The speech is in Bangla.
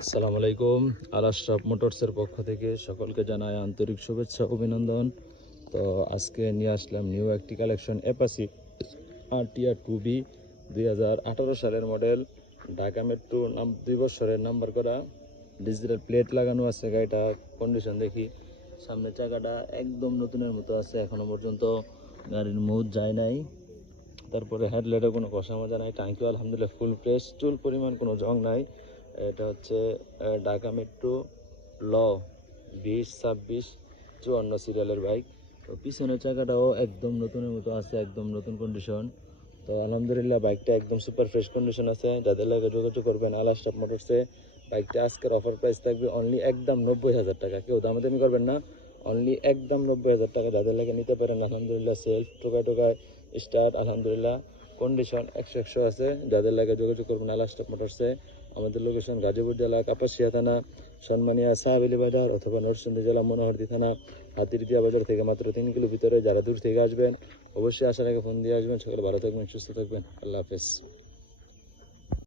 আসসালামু আলাইকুম। আল আশরাফ মোটরসের পক্ষ থেকে সকলকে জানাই আন্তরিক শুভেচ্ছা অভিনন্দন। তো আজকে নিয়ে আসলাম নিউ একটি কালেকশন অ্যাপাচি আরটিআর 2B 2018 সালের মডেল, ঢাকা মেট্রো 2 বছরের নাম্বার করা, ডিজিটাল প্লেট লাগানো আছে। গাড়িটা কন্ডিশন দেখি, সামনের চাকাটা একদম নতুনের মতো আছে, এখনো পর্যন্ত গাড়ির মুভ যায় নাই। তারপরে হেডলাইটে কোনো কষা মজা নাই, ট্যাঙ্কিও আলহামদুলিল্লাহ ফুল ফ্রেশ, চুল পরিমাণ কোনো জং নাই। এটা হচ্ছে ঢাকা মেট্রো ল 2026-54 সিরিয়ালের বাইক। তো পিছনের চাকাটাও একদম নতুনের মতো আছে, একদম নতুন কন্ডিশন। তো আলহামদুলিল্লাহ বাইকটা একদম সুপার ফ্রেশ কন্ডিশন আছে। যাদের লাগে যোগাযোগ করবেন আল আশরাফ মোটরসে। বাইকটা আজকের অফার প্রাইস থাকবে অনলি একদম 90,000 টাকা, কেউ দামাদামি করবেন না, অনলি একদম 90,000 টাকা। যাদের লাগে নিতে পারেন, আলহামদুলিল্লাহ সেলফ টোকায় স্টার্ট, আলহামদুলিল্লাহ কন্ডিশন 100 আছে। যাদের লাগে যোগাযোগ করবেন আল আশরাফ মোটরসে। আমাদের লোকেশন গাজীপুর জেলা কাপাসিয়া থানা, সন্মানিয়া সাহাবেলি বাজার, অথবা নরসিংদী জেলা মনোহরদী থানা হাতিরদিয়া বাজার থেকে মাত্র 3 কিলো ভিতরে। যারা দূর থেকে আসবেন অবশ্যই আসার আগে ফোন দিয়ে আসবেন। সকলে ভালো থাকবেন, সুস্থ থাকবেন, আল্লাহ হাফেজ।